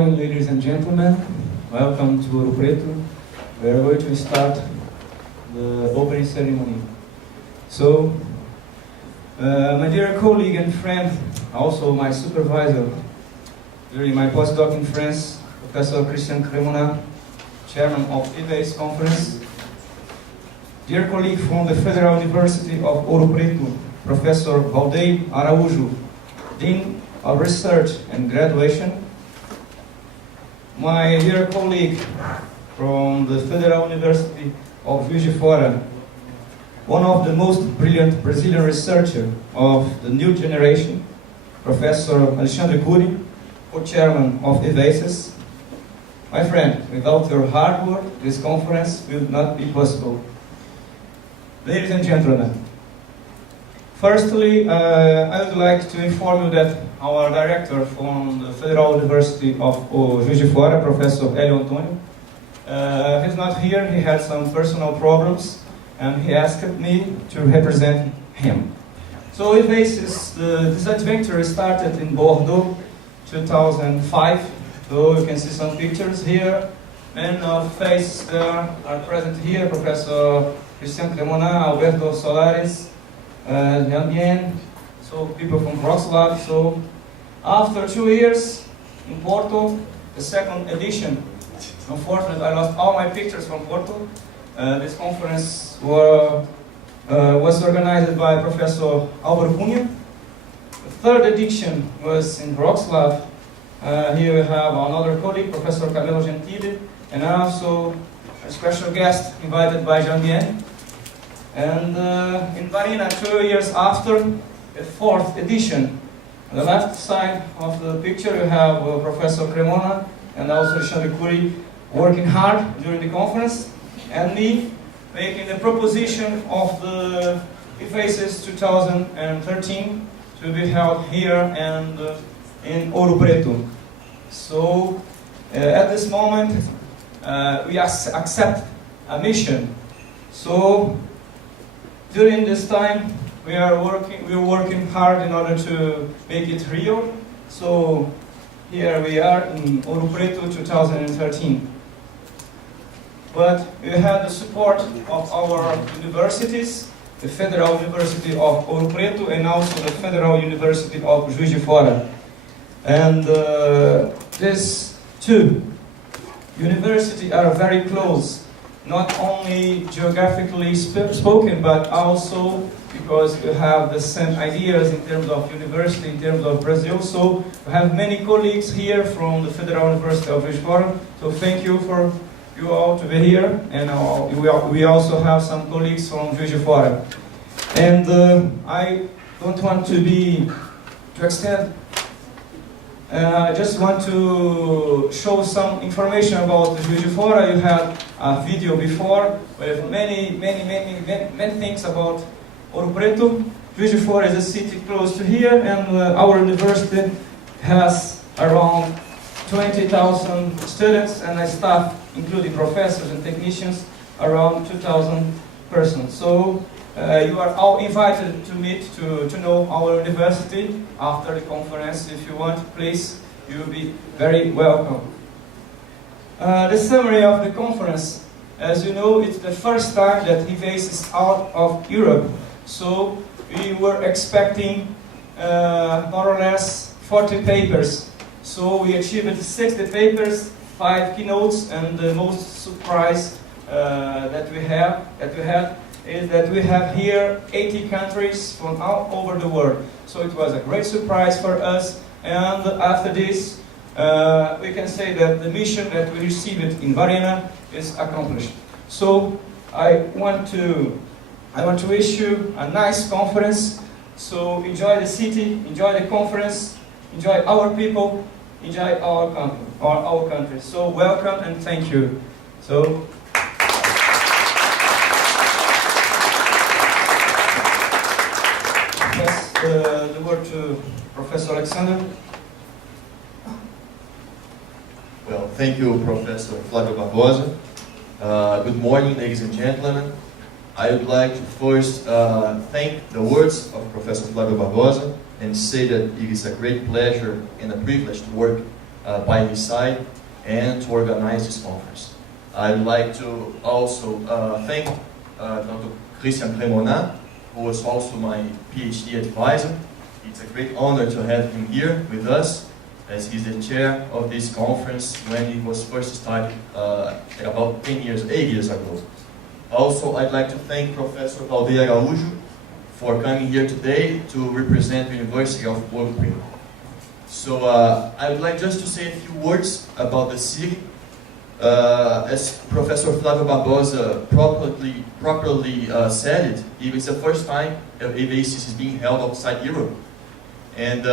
Ladies and gentlemen, welcome to Ouro Preto. We are going to start the opening ceremony. So, my dear colleague and friend, also my supervisor during my postdoc in France, Professor Christian Cremona, chairman of EVACES conference, dear colleague from the Federal University of Ouro Preto, Professor Valdeir Araújo, Dean of Research and Graduation, my dear colleague from the Federal University of Juiz de Fora, one of the most brilliant Brazilian researchers of the new generation, Professor Alexandre Cury, co-chairman of EVACES. My friend, without your hard work, this conference will not be possible. Ladies and gentlemen, firstly, I would like to inform you that our director from the Federal University of Juiz de Fora, Professor Hélio Antônio, he's not here. He had some personal problems, and he asked me to represent him. So EVACES, this adventure started in Bordeaux, 2005. So you can see some pictures here. Men of face there are present here: Professor Christian Cremona, Alberto Solares, Jean, so people from Wrocław. So after 2 years in Porto, the second edition, unfortunately I lost all my pictures from Porto. This conference was organized by Professor Álvaro Cunha. The third edition was in Wrocław. Here we have another colleague, Professor Camilo Gentili, and also a special guest invited by Jean. And in Varina, 2 years after, the fourth edition. On the left side of the picture you have Professor Cremona and also Alexandre Cury working hard during the conference, and me making the proposition of the EVACES 2013 to be held here and in Ouro Preto. So at this moment we accept a mission. So during this time we are working hard in order to make it real. So here we are in Ouro Preto 2013. But we had the support of our universities, the Federal University of Ouro Preto and also the Federal University of Juiz de Fora. And these two universities are very close, not only geographically spoken, but also because we have the same ideas in terms of university, in terms of Brazil. So we have many colleagues here from the Federal University of Juiz de Fora. So thank you for you all to be here. And we also have some colleagues from Juiz de Fora. And I don't want to extend. I just want to show some information about Juiz de Fora. You had a video before with many things about Ouro Preto. Juiz de Fora is a city close to here, and our university has around 20,000 students and a staff, including professors and technicians, around 2,000 persons. So you are all invited to meet to know our university after the conference. If you want, please, you will be very welcome. The summary of the conference, as you know, it's the first time that EVACES is out of Europe. So we were expecting more or less 40 papers. So we achieved 60 papers, 5 keynotes, and the most surprise that we had is that we have here 80 countries from all over the world. So it was a great surprise for us, and after this we can say that the mission that we received in Varina is accomplished. So I want to wish you a nice conference. So enjoy the city, enjoy the conference, enjoy our people, enjoy our country. So welcome and thank you. So pass the word to Professor Alexander. Well, thank you, Professor Flávio Barbosa. Good morning, ladies and gentlemen. I would like to first thank the words of Professor Flávio Barbosa and say that it is a great pleasure and a privilege to work by his side and to organize this conference. I'd like to also thank Dr. Christian Cremona, who was also my PhD advisor. It's a great honor to have him here with us, as he's the chair of this conference when it was first started about 8 years ago. Also, I'd like to thank Professor Valdir Araújo for coming here today to represent the University of Ouro Preto. So I would like just to say a few words about the city. As Professor Flávio Barbosa properly said it, it's the first time EVACES is being held outside Europe. And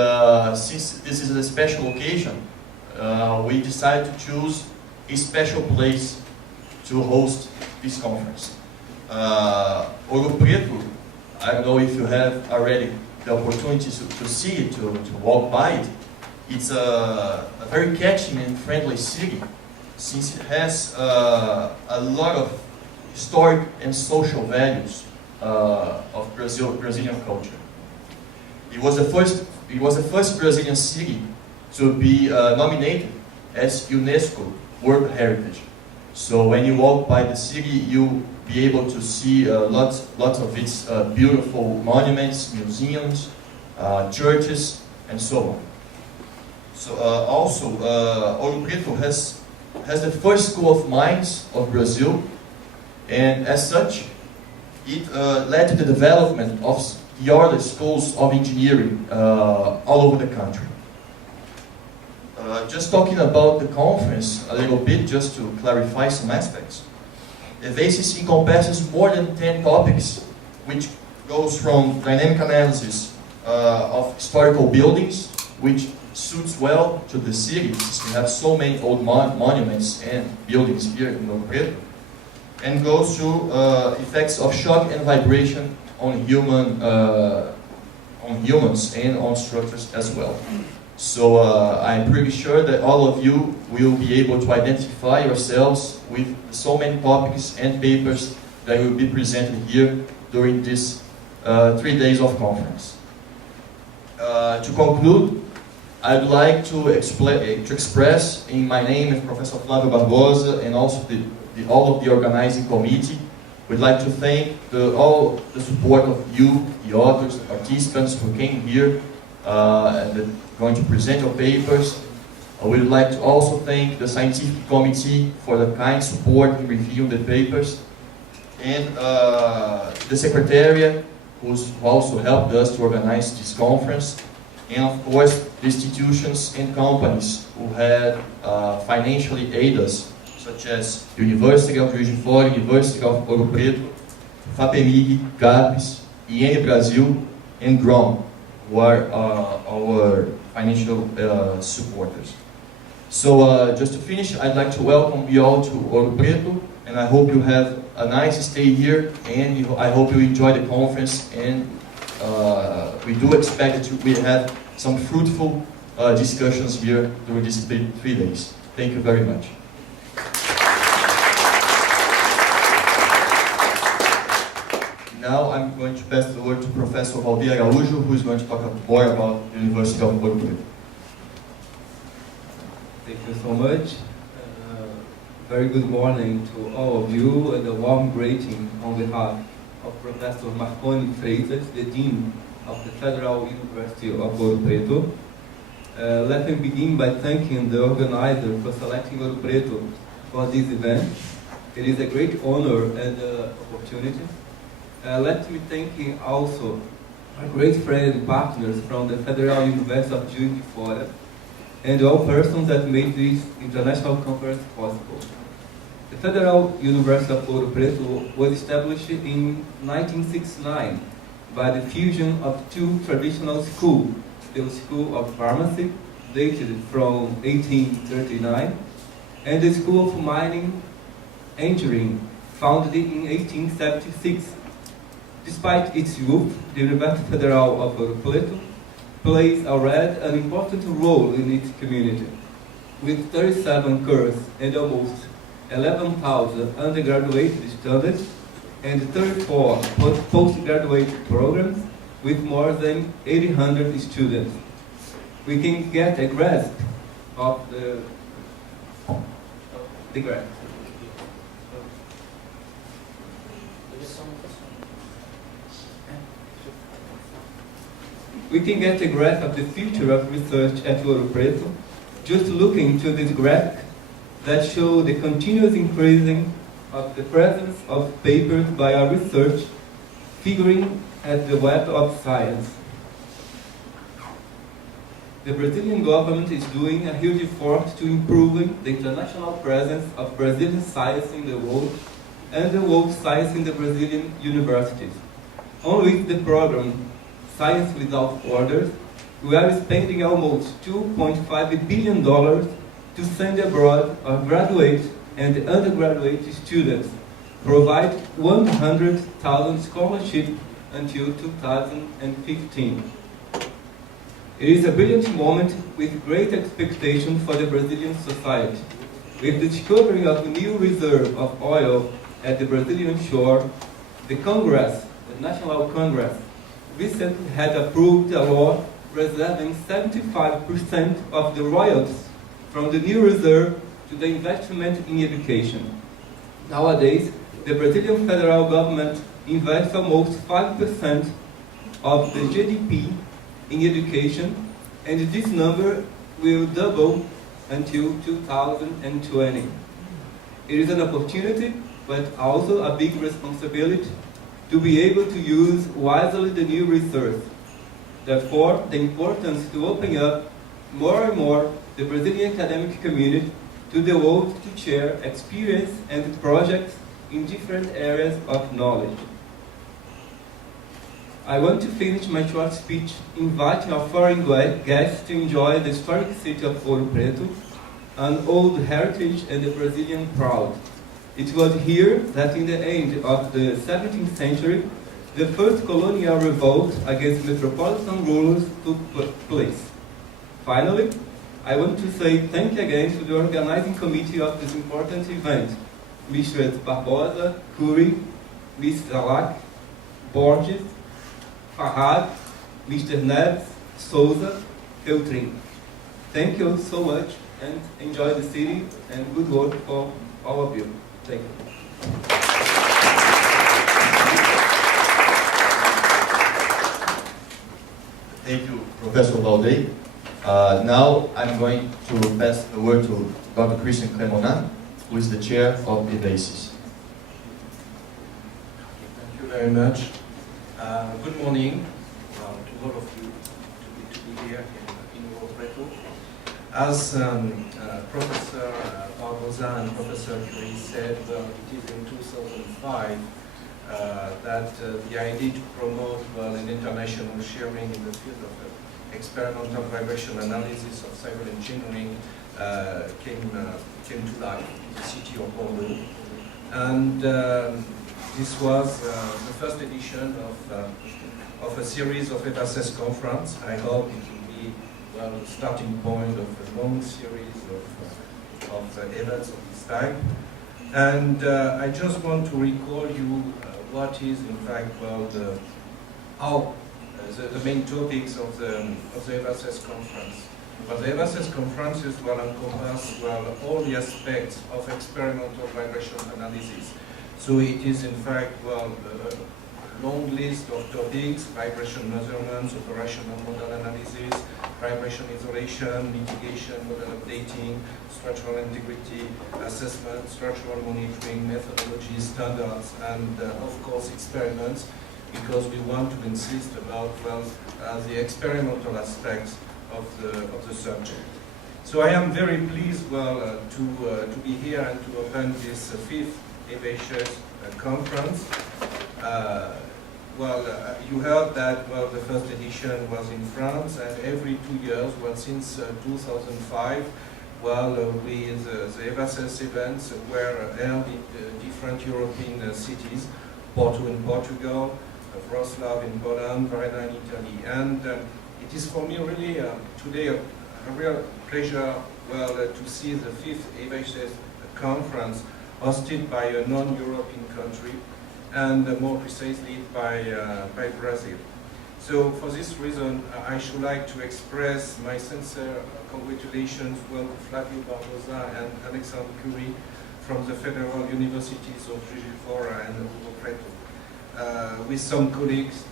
since this is a special occasion, we decided to choose a special place to host this conference. Ouro Preto, I don't know if you have already the opportunity to see it, to walk by it. It's a very catching and friendly city, since it has a lot of historic and social values of Brazilian culture. It was the first Brazilian city to be nominated as UNESCO World Heritage. So when you walk by the city, you'll be able to see lots of its beautiful monuments, museums, churches, and so on. So also, Ouro Preto has the first school of mines of Brazil, and as such, it led to the development of the other schools of engineering all over the country. Just talking about the conference a little bit, just to clarify some aspects. EVACES encompasses more than 10 topics, which goes from dynamic analysis of historical buildings, which suits well to the city, since we have so many old monuments and buildings here in Ouro Preto, and goes to effects of shock and vibration on humans and on structures as well. So I'm pretty sure that all of you will be able to identify yourselves with so many topics and papers that will be presented here during this 3 days of conference. To conclude, I'd like to express in my name and Professor Flávio Barbosa and also all of the organizing committee, we'd like to thank all the support of you, the authors, the participants who came here and going to present your papers. We would like to also thank the scientific committee for the kind support in reviewing the papers, and the secretariat who also helped us to organize this conference, and of course the institutions and companies who had financially aided us, such as University of Juiz de Fora, University of Ouro Preto, FAPEMIG, CAPES, IN Brasil, and GROM, who are our financial supporters. So just to finish, I'd like to welcome you all to Ouro Preto, and I hope you have a nice stay here, and I hope you enjoy the conference, and we do expect that we have some fruitful discussions here during these 3 days. Thank you very much. Now I'm going to pass the word to Professor Valdir Araújo, who is going to talk more about the University of Ouro Preto. Thank you so much. Very good morning to all of you, and a warm greeting on behalf of Professor Marconi Freitas, the Dean of the Federal University of Ouro Preto. Let me begin by thanking the organizer for selecting Ouro Preto for this event. It is a great honor and opportunity. Let me thank also my great friends and partners from the Federal University of Juiz de Fora, and all persons that made this international conference possible. The Federal University of Ouro Preto was established in 1969 by the fusion of 2 traditional schools, the School of Pharmacy, dated from 1839, and the School of Mining Engineering, founded in 1876. Despite its youth, the University Federal of Ouro Preto plays already an important role in its community, with 37 courses and almost 11,000 undergraduate students and 34 postgraduate programs with more than 800 students. We can get a grasp of the graph. We can get a graph of the future of research at Ouro Preto just looking to this graphic that shows the continuous increasing of the presence of papers by our research figuring at the Web of Science. The Brazilian government is doing a huge effort to improving the international presence of Brazilian science in the world and the world science in the Brazilian universities. On with the program Science Without Borders, we are spending almost $2.5 billion to send abroad our graduate and undergraduate students, provide 100,000 scholarships until 2015. It is a brilliant moment with great expectation for the Brazilian society. With the discovery of a new reserve of oil at the Brazilian shore, the Congress, the National Congress, recently had approved a law reserving 75% of the royalties from the new reserve to the investment in education. Nowadays, the Brazilian federal government invests almost 5% of the GDP in education, and this number will double until 2020. It is an opportunity, but also a big responsibility to be able to use wisely the new resource. Therefore, the importance to open up more and more the Brazilian academic community to the world to share experience and projects in different areas of knowledge. I want to finish my short speech inviting our foreign guests to enjoy the historic city of Ouro Preto, an old heritage and the Brazilian proud. It was here that in the end of the 17th century, the first colonial revolt against metropolitan rulers took place. Finally, I want to say thank you again to the organizing committee of this important event, Mr. Barbosa, Cury, Mr. Alac, Borges, Farhad, Mr. Neves, Souza, Feltrin. Thank you so much and enjoy the city and good work for all of you. Thank you. Thank you, Professor Valde. Now I'm going to pass the word to Dr. Christian Cremona, who is the chair of EVACES. Thank you very much. Good morning to all of you to be here in Ouro Preto. As Professor Barbosa and Professor Curie said, it is in 2005 that the idea to promote an international sharing in the field of experimental vibration analysis of civil engineering came to life in the city of Bordeaux. And this was the first edition of a series of EVACES conference. I hope it will be the starting point of a long series of events of this type. And I just want to recall you what is in fact the main topics of the EVACES conference. But the EVACES conferences encompass all the aspects of experimental vibration analysis. So it is in fact a long list of topics: vibration measurements, operational model analysis, vibration isolation, mitigation, model updating, structural integrity assessment, structural monitoring, methodology, standards, and of course experiments, because we want to insist about the experimental aspects of the subject. So I am very pleased to be here and to open this fifth EVACES conference. You heard that the first edition was in France, and every 2 years, since 2005, with the EVACES events were held in different European cities: Porto in Portugal, Wrocław in Poland, Verona in Italy. And it is for me really today a real pleasure to see the fifth EVACES conference hosted by a non-European country, and more precisely by Brazil. So for this reason, I should like to express my sincere congratulations to Flavio Barbosa and Alexandre Curie from the Federal Universities of Juiz de Fora and Rio Preto. With some colleagues,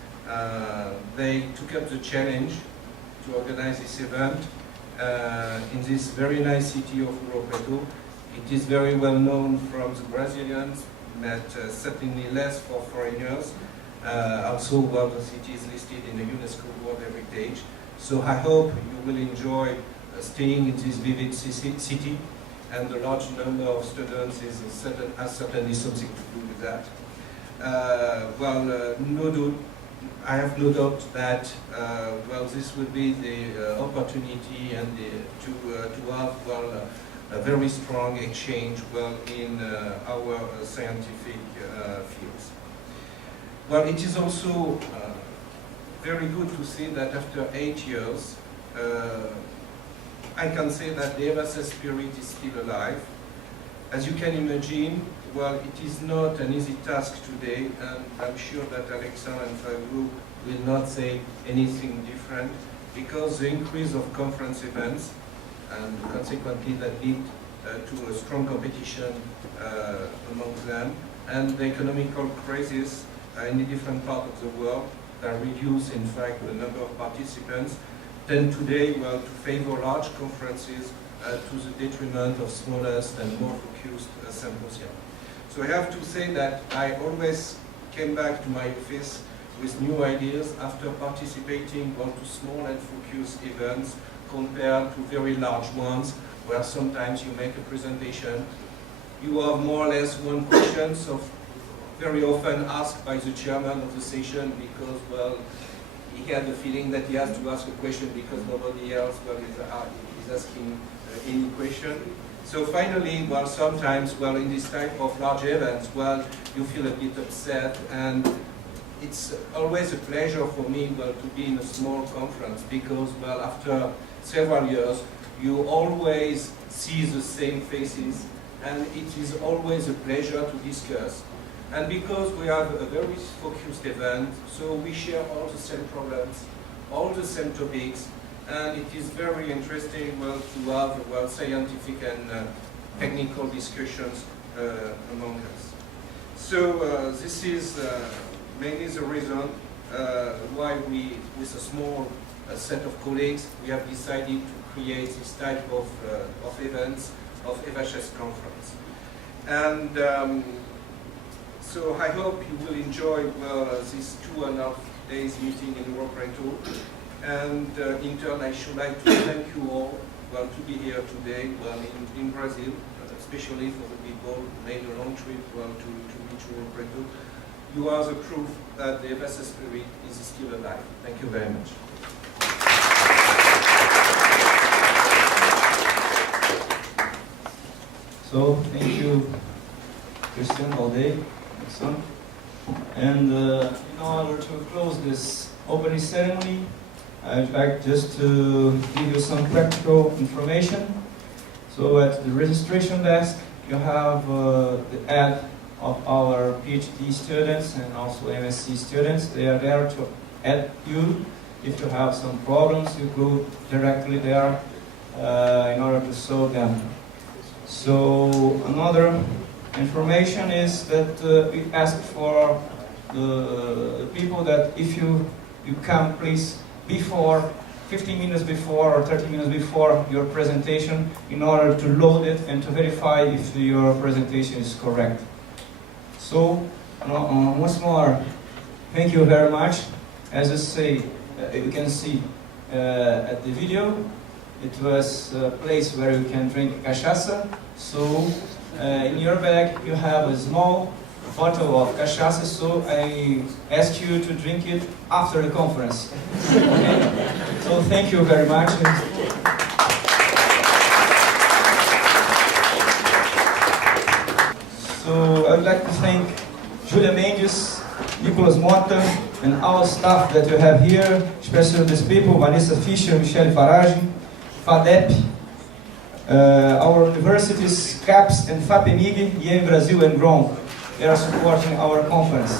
they took up the challenge to organize this event in this very nice city of Rio Preto. It is very well known from the Brazilians, but certainly less for foreigners. Also, the city is listed in the UNESCO World Heritage. So I hope you will enjoy staying in this vivid city, and the large number of students has certainly something to do with that. I have no doubt that this will be the opportunity and to have a very strong exchange in our scientific fields. Well, it is also very good to see that after 8 years, I can say that the EVACES spirit is still alive. As you can imagine, it is not an easy task today, and I'm sure that Alexandre and Fabio will not say anything different, because the increase of conference events, and consequently that lead to a strong competition among them, and the economical crisis in the different parts of the world that reduce, in fact, the number of participants, tend today to favor large conferences to the detriment of smallest and more focused symposia. So I have to say that I always came back to my office with new ideas after participating to small and focused events compared to very large ones, where sometimes you make a presentation, you have more or less one question, so very often asked by the chairman of the session, because he had the feeling that he has to ask a question because nobody else is asking any question. So finally, sometimes in this type of large events, you feel a bit upset, and it's always a pleasure for me to be in a small conference, because after several years you always see the same faces, and it is always a pleasure to discuss. And because we have a very focused event, so we share all the same problems, all the same topics, and it is very interesting to have scientific and technical discussions among us. So this is mainly the reason why we, with a small set of colleagues, we have decided to create this type of events, of EVACES conference. And so I hope you will enjoy this 2.5 days meeting in Rio Preto. And in turn, I should like to thank you all to be here today in Brazil, especially for the people who made a long trip to reach Rio Preto. You are the proof that the EVACES spirit is still alive. Thank you very much. So, thank you, Christian, all day. And in order to close this opening ceremony, I'd like just to give you some practical information. So at the registration desk, you have the ad of our PhD students and also MSc students. They are there to add you. If you have some problems, you go directly there in order to solve them. So another information is that we ask for the people that if you come, please, before 15 minutes before or 30 minutes before your presentation, in order to load it and to verify if your presentation is correct. So once more, thank you very much. As I say, you can see at the video, it was a place where you can drink cachaça. So in your bag you have a small bottle of cachaça, so I ask you to drink it after the conference. Okay? So thank you very much. So I would like to thank Julia Mendes, Nicolas Mota, and all staff that you have here, especially these people, Vanessa Fischer, Michelle Farage, FADEP, our universities, CAPS and FAPEMIG, here in Brazil and Rome. They are supporting our conference.